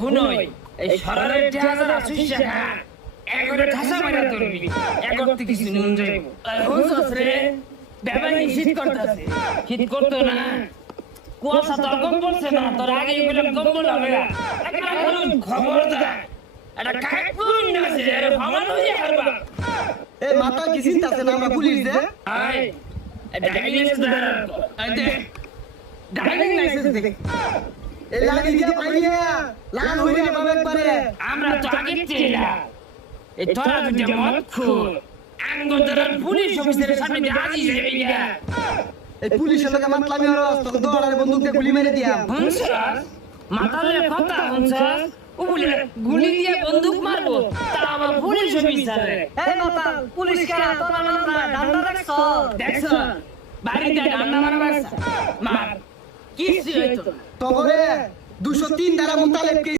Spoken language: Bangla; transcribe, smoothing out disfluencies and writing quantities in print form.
হুনই এই শহরের টিয়াজার আসিস না একবারে ঠাসা মারা ধরবি একবার কিছু নুন যাইব হুনছস রে বেবাই শীত করতেছে শীত করতো না কুয়াশা তো কম পড়ছে না তোর আগে বললাম কম্বল হবে না একটা বলুন খবরদার এটা কাক করুন না সে আরে ভাঙান হয়ে হারবা এ মাথা কি চিন্তা আছে না আমরা পুলিশ দে আয় ডাইনিং স্টার আয় দে ডাইনিং লাইসেন্স দে এ লাগি দিয়া পাইয়া লাল হইরে বাবা একবারে আমরা তো আগে ছিলা এই তোরা যদি মত খুর আঙ্গদরার পুলিশ অফিসারের সামনে দিয়ে আজি যাবি না এই পুলিশের লোকে মাতলামি হলো তো দৌড়ারে বন্দুক দিয়ে গুলি মেরে দিয়াম হুনছস মাতালে কথা হুনছস ও বলে গুলি দিয়ে বন্দুক মারবো তা আবার পুলিশ অফিসারে এই মাতাল পুলিশ কারা তোরা না ডান্ডা দেখছ দেখছ বাড়িতে ডান্ডা মারবার মার কিছু হইতো না তবরে 203 দ্বারা মুতালেবকে